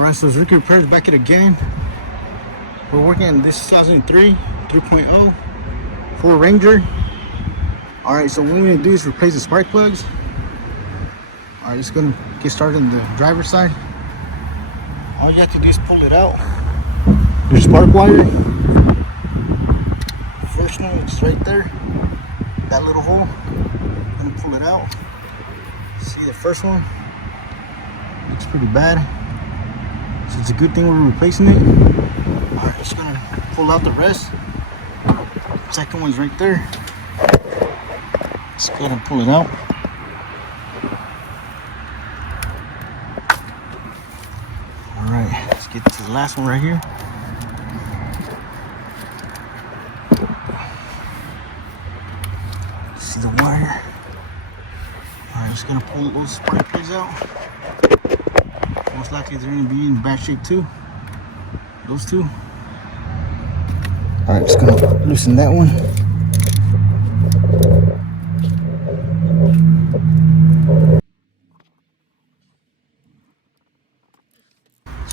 Alright, so Ricky Repairs back at again. We're working on this 2003 3.0 Ford Ranger. Alright, so what we're gonna do is replace the spark plugs. Alright, just gonna get started on the driver's side. All you have to do is pull it out. Your spark wire. First one is right there. That little hole. I'm gonna pull it out. See the first one? Looks pretty bad. So it's a good thing we're replacing it. Alright, just gonna pull out the rest. Second one's right there. Let's go ahead and pull it out. Alright, let's get to the last one right here. See the wire. Alright, just gonna pull those spark plugs out. Most likely they're gonna be in bad shape too. Those two. Alright, just gonna loosen that one.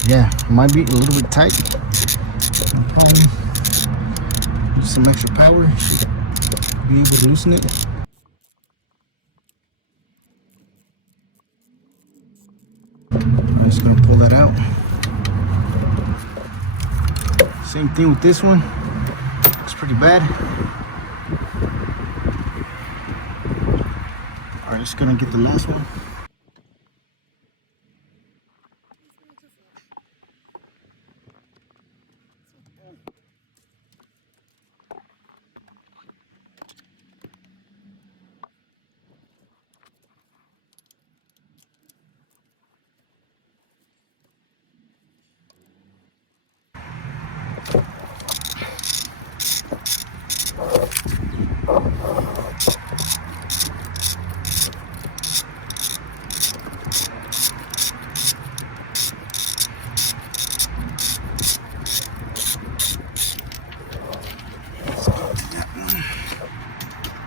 Yeah, it might be a little bit tight. No problem. Use some extra power. Be able to loosen it. I'm just gonna pull that out. Same thing with this one. Looks pretty bad. Alright, just gonna get the last one.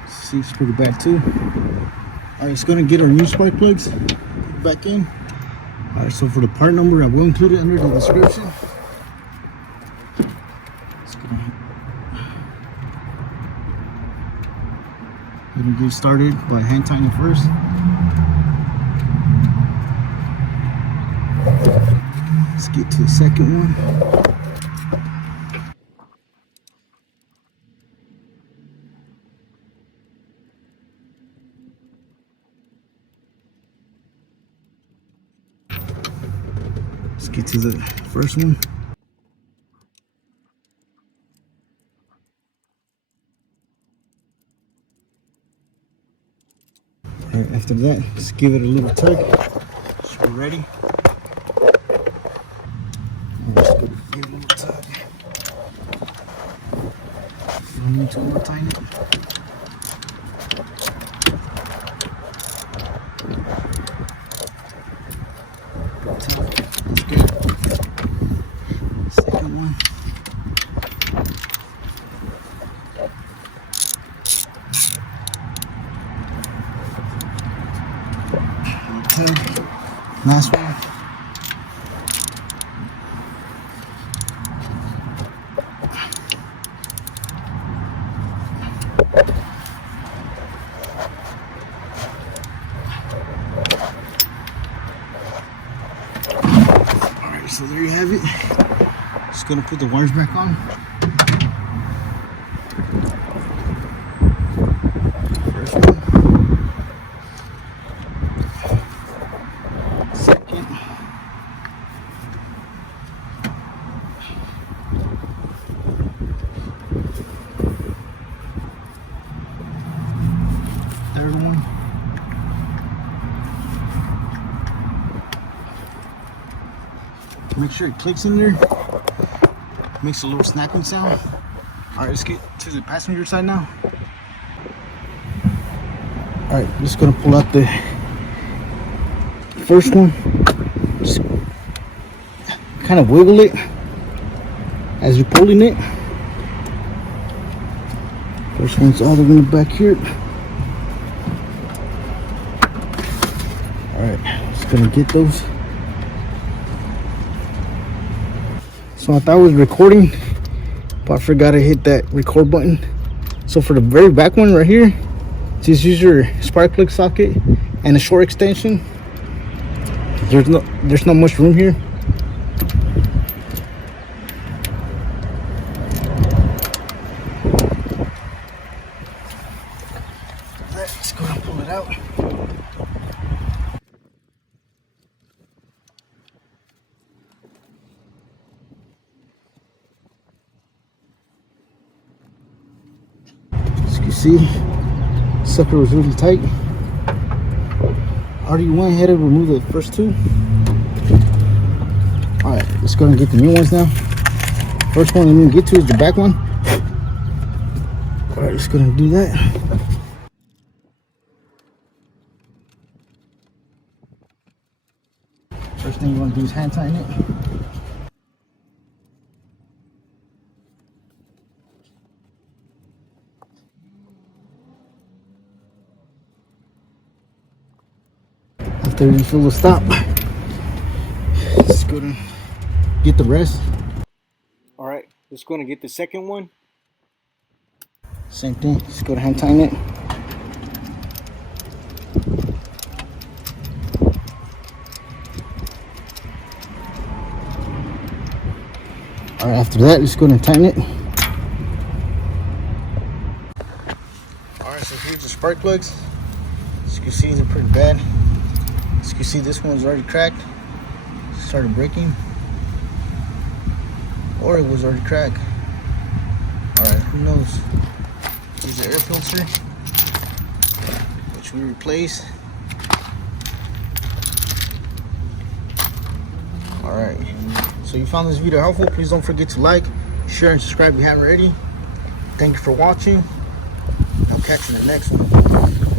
See, it's pretty bad too. Alright, it's gonna get our new spark plugs back in. Alright, so for the part number, I will include it under the description. We're gonna get started by hand tightening first. Let's get to the second one. Let's get to the first one. Alright, after that, let's give it a little tug. So we're ready. Let's give it a little tug. Don't need to over tighten it. That's good. Second one. Okay. Last one. Alright, so there you have it. Just gonna put the wires back on. First one. Second. Third one. Make sure it clicks in there. Makes a little snapping sound. Alright, let's get to the passenger side now. Alright, I'm just gonna pull out the first one. Just kind of wiggle it as you're pulling it. First one's all the way back here. Alright, just gonna get those. So I thought I was recording, but I forgot to hit that record button. So for the very back one right here, just use your spark plug socket and a short extension. There's not much room here. Let's go and pull it out. As you can see, sucker was really tight. Already went ahead and removed the first two. All right, let's go and get the new ones now. First one I'm gonna get to is the back one. All right, just gonna do that. First thing you want to do is hand tighten it. After you feel the stop, just go to get the rest. All right, let's go and get the second one. Same thing, just go to hand tighten it. All right, after that, let's go and tighten it. All right, so here's the spark plugs. As you can see, they're pretty bad. As you can see, this one's already cracked. Started breaking. Or it was already cracked. All right, who knows? Here's the air filter, which we replaced. All right, so you found this video helpful. Please don't forget to like, share, and subscribe if you haven't already. Thank you for watching. I'll catch you in the next one.